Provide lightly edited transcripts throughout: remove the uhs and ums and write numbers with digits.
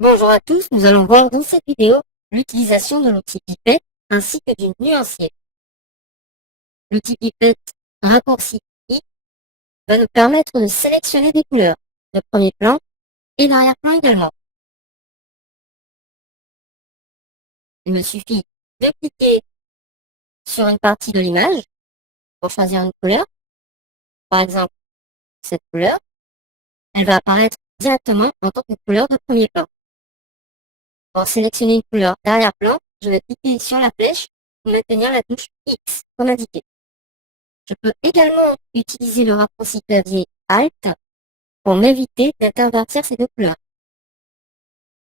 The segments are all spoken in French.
Bonjour à tous, nous allons voir dans cette vidéo l'utilisation de l'outil pipette ainsi que du nuancier. L'outil pipette raccourci I va nous permettre de sélectionner des couleurs, le premier plan et l'arrière-plan également. Il me suffit de cliquer sur une partie de l'image pour choisir une couleur, par exemple cette couleur, elle va apparaître directement en tant que couleur de premier plan. Pour sélectionner une couleur d'arrière-plan, je vais cliquer sur la flèche pour maintenir la touche X comme indiqué. Je peux également utiliser le raccourci clavier Alt pour m'éviter d'intervertir ces deux couleurs.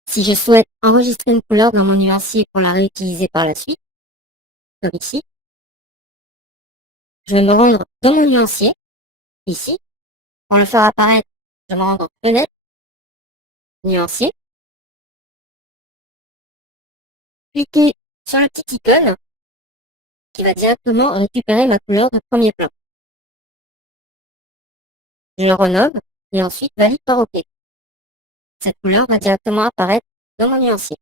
Si je souhaite enregistrer une couleur dans mon nuancier pour la réutiliser par la suite, comme ici, je vais me rendre dans mon nuancier, ici. Pour le faire apparaître, je me rends dans Fenêtre, Nuancier, cliquer sur le petit icône qui va directement récupérer ma couleur de premier plan. Je le renomme et ensuite valide par OK. Cette couleur va directement apparaître dans mon nuancier.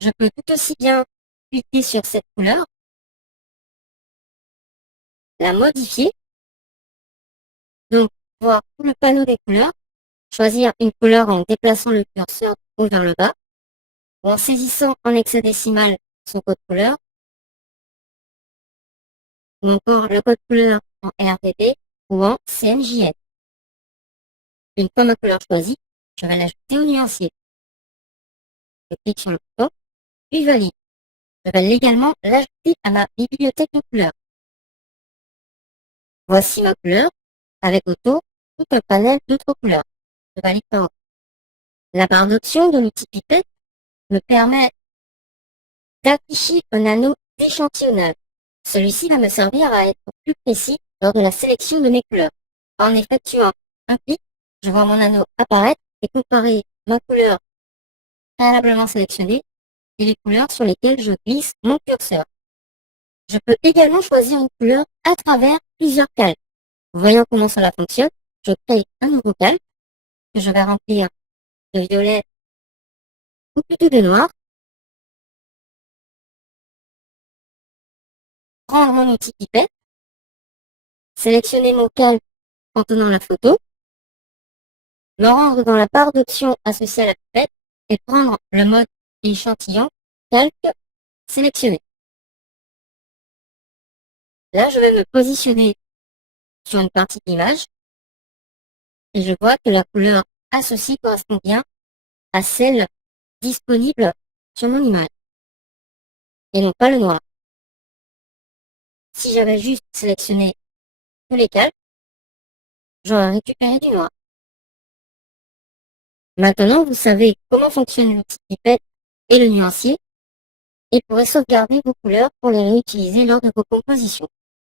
Je peux tout aussi bien cliquer sur cette couleur, la modifier, donc voir tout le panneau des couleurs, choisir une couleur en déplaçant le curseur du haut vers le bas, ou en saisissant en hexadécimal son code couleur, ou encore le code couleur en RGB ou en CMJN. Une fois ma couleur choisie, je vais l'ajouter au nuancier. Je clique sur le bouton, puis valide. Je vais également l'ajouter à ma bibliothèque de couleurs. Voici ma couleur, avec autour tout un panel d'autres couleurs. Je valide par OK. La barre d'options de l'outil pipette me permet d'afficher un anneau d'échantillonnage. Celui-ci va me servir à être plus précis lors de la sélection de mes couleurs. En effectuant un clic, je vois mon anneau apparaître et comparer ma couleur préalablement sélectionnée et les couleurs sur lesquelles je glisse mon curseur. Je peux également choisir une couleur à travers plusieurs calques. Voyons comment cela fonctionne, je crée un nouveau calque que je vais remplir de violet ou plutôt de noir. Prendre mon outil pipette, sélectionner mon calque contenant la photo, me rendre dans la barre d'options associée à la pipette et prendre le mode échantillon, calque, sélectionné. Là, je vais me positionner sur une partie de l'image et je vois que la couleur associée correspond bien à celle disponible sur mon image et non pas le noir. Si j'avais juste sélectionné tous les calques, j'aurais récupéré du noir. Maintenant, vous savez comment fonctionne l'outil pipette et le nuancier et pourrez sauvegarder vos couleurs pour les réutiliser lors de vos compositions.